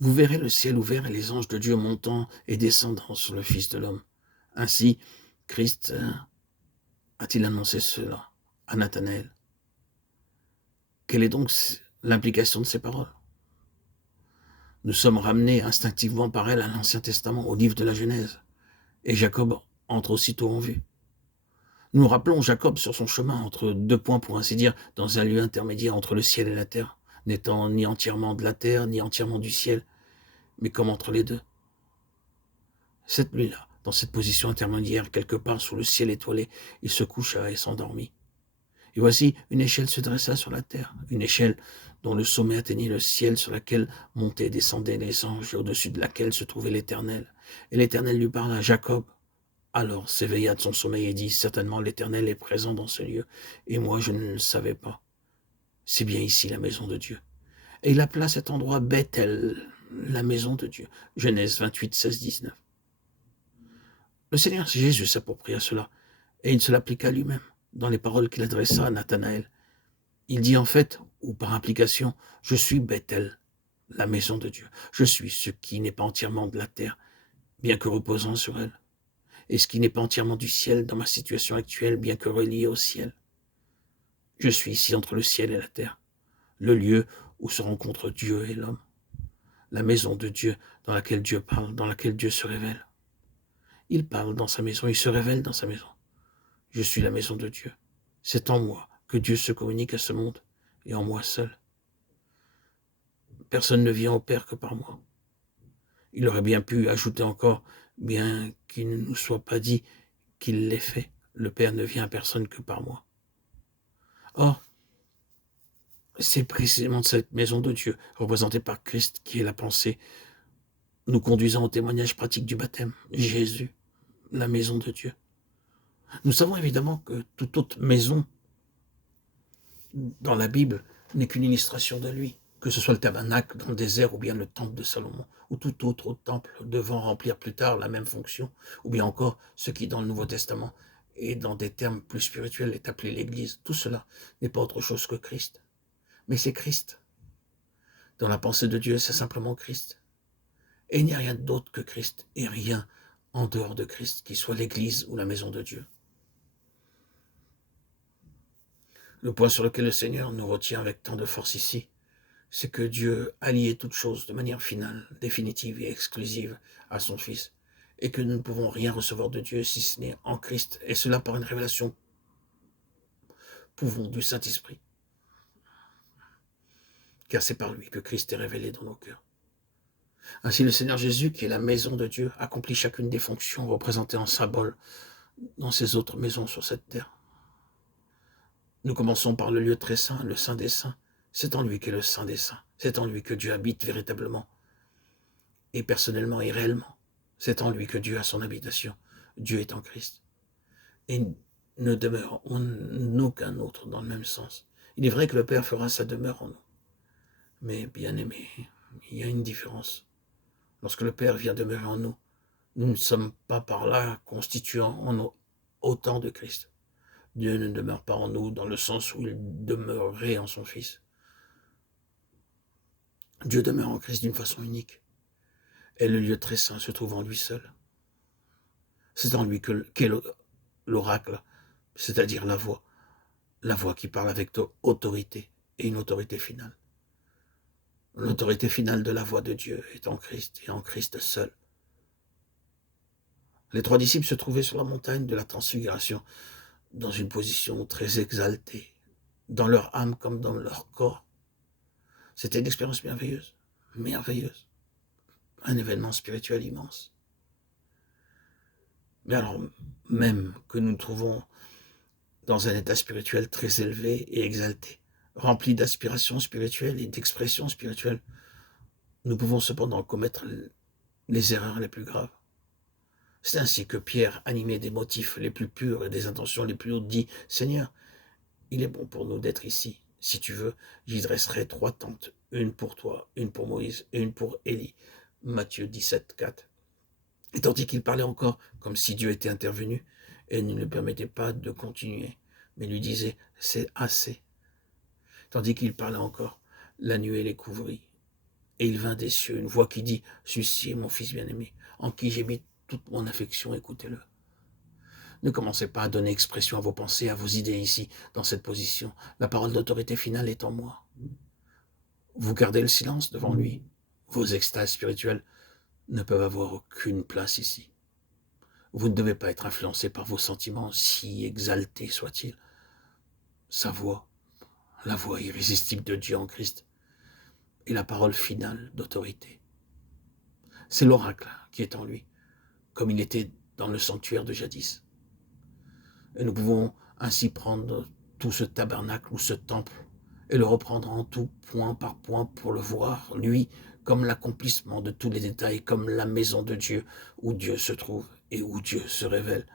Vous verrez le ciel ouvert et les anges de Dieu montant et descendant sur le Fils de l'homme. Ainsi, Christ a-t-il annoncé cela à Nathanaël. Quelle est donc l'implication de ces paroles? Nous sommes ramenés instinctivement par elle à l'Ancien Testament, au livre de la Genèse, et Jacob entre aussitôt en vue. Nous rappelons Jacob sur son chemin entre deux points, pour ainsi dire, dans un lieu intermédiaire entre le ciel et la terre, n'étant ni entièrement de la terre, ni entièrement du ciel, mais comme entre les deux. Cette nuit-là, dans cette position intermédiaire, quelque part sous le ciel étoilé, il se coucha et s'endormit. Et voici, une échelle se dressa sur la terre, une échelle dont le sommet atteignait le ciel, sur laquelle montaient et descendaient les anges, et au-dessus de laquelle se trouvait l'Éternel. Et l'Éternel lui parla: Jacob. Alors s'éveilla de son sommeil et dit: Certainement l'Éternel est présent dans ce lieu, et moi je ne le savais pas. C'est bien ici la maison de Dieu. Et il appela cet endroit Bethel, la maison de Dieu. Genèse 28, 16, 19. Le Seigneur Jésus s'appropria cela, et il se l'appliqua lui-même, dans les paroles qu'il adressa à Nathanaël. Il dit en fait, ou par implication: Je suis Bethel, la maison de Dieu. Je suis ce qui n'est pas entièrement de la terre, bien que reposant sur elle, et ce qui n'est pas entièrement du ciel dans ma situation actuelle, bien que relié au ciel. Je suis ici entre le ciel et la terre, le lieu où se rencontrent Dieu et l'homme, la maison de Dieu dans laquelle Dieu parle, dans laquelle Dieu se révèle. Il parle dans sa maison, il se révèle dans sa maison. Je suis la maison de Dieu. C'est en moi que Dieu se communique à ce monde, et en moi seul. Personne ne vient au Père que par moi. Il aurait bien pu ajouter encore, bien qu'il ne nous soit pas dit qu'il l'ait fait, le Père ne vient à personne que par moi. Or, c'est précisément cette maison de Dieu, représentée par Christ, qui est la pensée, nous conduisant au témoignage pratique du baptême. Jésus, la maison de Dieu. Nous savons évidemment que toute autre maison dans la Bible n'est qu'une illustration de lui, que ce soit le tabernacle dans le désert ou bien le temple de Salomon, ou tout autre temple devant remplir plus tard la même fonction, ou bien encore ce qui dans le Nouveau Testament et dans des termes plus spirituels est appelé l'Église. Tout cela n'est pas autre chose que Christ. Mais c'est Christ. Dans la pensée de Dieu, c'est simplement Christ. Et il n'y a rien d'autre que Christ, et rien en dehors de Christ qui soit l'Église ou la maison de Dieu. Le point sur lequel le Seigneur nous retient avec tant de force ici, c'est que Dieu a lié toutes choses de manière finale, définitive et exclusive à son Fils, et que nous ne pouvons rien recevoir de Dieu si ce n'est en Christ, et cela par une révélation pouvons du Saint-Esprit, car c'est par lui que Christ est révélé dans nos cœurs. Ainsi le Seigneur Jésus, qui est la maison de Dieu, accomplit chacune des fonctions représentées en symbole dans ces autres maisons sur cette terre. Nous commençons par le lieu très saint, le Saint des Saints. C'est en lui qu'est le Saint des Saints. C'est en lui que Dieu habite véritablement, et personnellement et réellement. C'est en lui que Dieu a son habitation. Dieu est en Christ. Et ne demeure en aucun autre dans le même sens. Il est vrai que le Père fera sa demeure en nous. Mais, bien aimé, il y a une différence. Lorsque le Père vient demeurer en nous, nous ne sommes pas par là constituants en nous autant de Christ. Dieu ne demeure pas en nous dans le sens où il demeurerait en son Fils. Dieu demeure en Christ d'une façon unique. Et le lieu très saint se trouve en lui seul. C'est en lui qu'est l'oracle, c'est-à-dire la voix qui parle avec autorité et une autorité finale. L'autorité finale de la voix de Dieu est en Christ et en Christ seul. Les 3 disciples se trouvaient sur la montagne de la transfiguration, dans une position très exaltée, dans leur âme comme dans leur corps. C'était une expérience merveilleuse, merveilleuse, un événement spirituel immense. Mais alors, même que nous nous trouvons dans un état spirituel très élevé et exalté, rempli d'aspirations spirituelles et d'expressions spirituelles, nous pouvons cependant commettre les erreurs les plus graves. C'est ainsi que Pierre, animé des motifs les plus purs et des intentions les plus hautes, dit: Seigneur, il est bon pour nous d'être ici. Si tu veux, j'y dresserai 3 tentes, une pour toi, une pour Moïse et une pour Élie. Matthieu 17, 4. Et tandis qu'il parlait encore, comme si Dieu était intervenu, et ne lui permettait pas de continuer, mais lui disait: c'est assez. Tandis qu'il parlait encore, la nuée les couvrit, Et il vint des cieux une voix qui dit, « Celui-ci est mon fils bien-aimé, en qui j'ai mis toute mon affection, écoutez-le. » Ne commencez pas à donner expression à vos pensées, à vos idées ici, dans cette position. La parole d'autorité finale est en moi. Vous gardez le silence devant lui. Vos extases spirituelles ne peuvent avoir aucune place ici. Vous ne devez pas être influencé par vos sentiments, si exaltés soient-ils. Sa voix, la voix irrésistible de Dieu en Christ, est la parole finale d'autorité. C'est l'oracle qui est en lui, comme il était dans le sanctuaire de jadis. Et nous pouvons ainsi prendre tout ce tabernacle ou ce temple et le reprendre en tout point par point pour le voir, lui, comme l'accomplissement de tous les détails, comme la maison de Dieu, où Dieu se trouve et où Dieu se révèle.